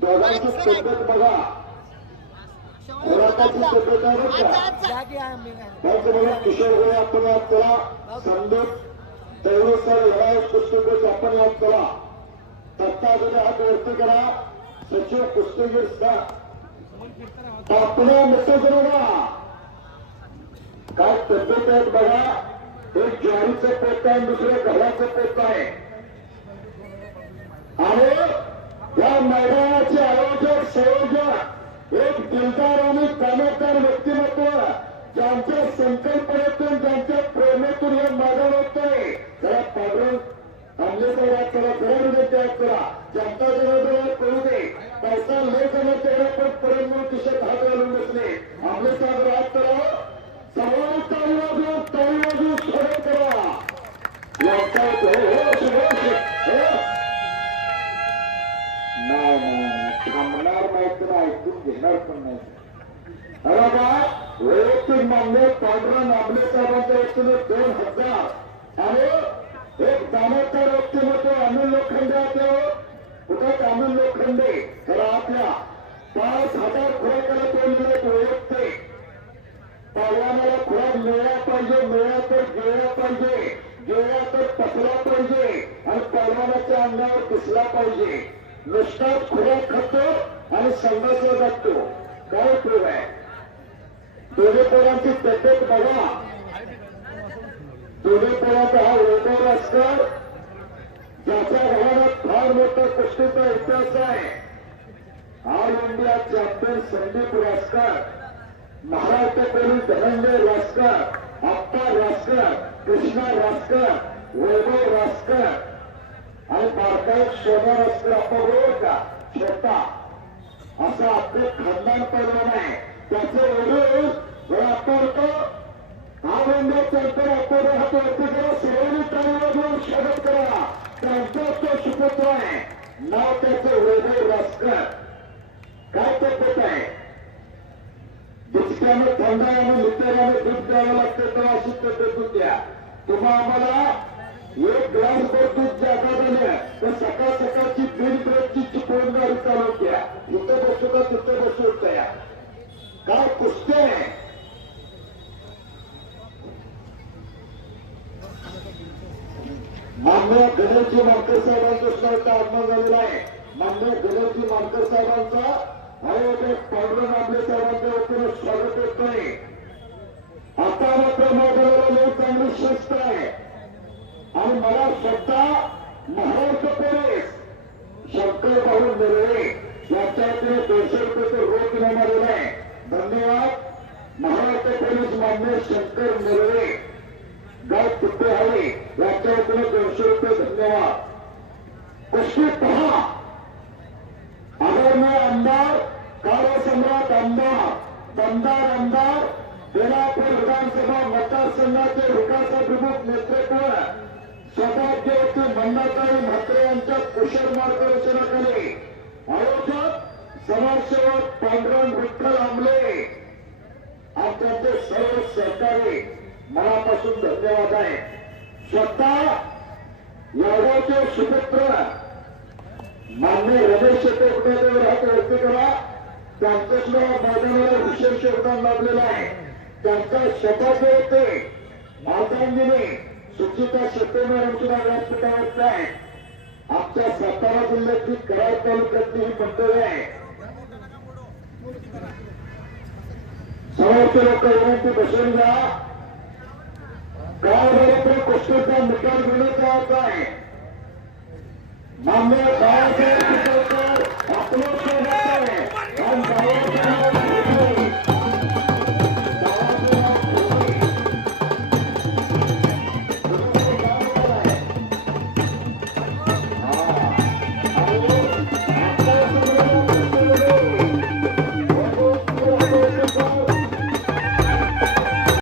दोघांची पद्धत बघा. होराटाची पद्धत आहे बरं का? किशोर गोळे आपण याद करा. संदीप दैव सर लढाई कुस्तीगीर आपण याद करा. दत्ता जुने हात वरती करा. सचिव कुस्तीगीर सर आपल्या मित्र बघा. काय तब्येत आहेत बघा. एक ज्वारीचं पोत आहे दुसरं गव्हाचं पोत आहे आणि या मैदानाचे आयोजक संयोजक एक दिलदार आणि कामकार व्यक्तिमत्व ज्यांच्या संकल्पनेतून ज्यांच्या प्रेमेतून हे मैदान होतंय. जरा पाडून आमलेचा याद करा जरा विनंती करा. जनता जनार्दनाला कळू दे पैसा लय जमा वैयक्तिक मान्य पांढरा नाबले साहेबांच्या वतीने दोन हजार आणि एक दामोदर व्यक्तिमत्व अनिल लोखंडे आपल्या कुठं अनिल लोखंडे खरं आपल्या पाच हजार खुराकाला तोंड मिनिट वैयक्तिक पहिल्याला खुराक मिळाला पाहिजे मिळाला तर गेला पाहिजे गेला तर पसला पाहिजे आणि पहिल्याच्या अंगावर दिसला पाहिजे नुसताच खुराक खातो आणि संघासला जातो काय उपयोग आहे? दोन्ही पोरांची तब्येत बघा. दोन्ही पोरांचा हा वैभव असकर ज्याच्या घरात फार मोठा कुस्तीचा इतिहास आहे. All India champion Sandeep Raskar Maharashtra police Dhananjay Raskar Appa Raskar Krishna Raskar Vaibhav Raskar आणि भारतात शोभा रासकर आपण बरोबर का छोटा असं आपले खानदान पडलं आहे. त्याचे वडील हात करा सर्वांनी स्वागत करा. त्यांचा तो सुपुत्र आहे. नाव त्याचं वैभव रासकर काय आहे? दुसऱ्याने थंडाने मित्राने दूध द्यावं लागतं तर अशी होत्या. आम्हाला एक ग्लास भर दूध जागा झाल्या तर सकाळ सकाळची बिल ब्रेकची चिपळून गाडी चालू होत्या इथं बसू का तिथं बसू होत्या काय कुस्ते आहे. मान्य गणेशजी मानकर साहेबांचं स्मारक आगमन झालेलं आहे. मान्य गणेशजी मानकर साहेबांचा आयोजक पांडुरंग आंबले साहेबांच्या वतीने स्वागत करतोय. आता मात्र मैदानाला चांगली शिस्त आहे. आणि मला स्वतः महाराष्ट्र पोलीस शंकर पाहून नरळे यांच्या वतीने दोनशे रुपयाचं रोख देण्यात आलेला आहे. धन्यवाद. महाराष्ट्र पोलीस मान्य शंकर मोरवे गाव तुप्पे हवे याच्या वतीने दोनशे रुपये धन्यवाद. कुस्ती पहा. आदरणीय आमदार कार्यसम्राट आमदार दमदार आमदार बेलापूर विधानसभा मतदारसंघाचे विकासाभिमुख नेतृत्व सौभाग्यवती मंदाताई म्हात्रे यांच्या कुशल मार्गदर्शनाखाली आयोजक पांडुरंग विठ्ठल आंबले आणि सर्व सहकारी मनापासून धन्यवाद आहे. स्वतः यादवचे सुपुत्र मान्य रमेश शेट्टीवर हात वरती करा. त्यांचं सुद्धा मैदानाला विशेष योगदान लाभलेलं आहे. त्यांचा सौभाग्य होते मातांजीने सुचिता शेट्टी मॅडम सुद्धा व्यासपीठावरती आहे आमच्या सातारा जिल्ह्यातील कराड तालुक्यातली ही मंडळी आहे. समोरचे लोक विनंती बसून जा गावभरातल्या कुस्तीचा निकाल घेण्याचा अर्थ आहे. मान्य बाळासाहेब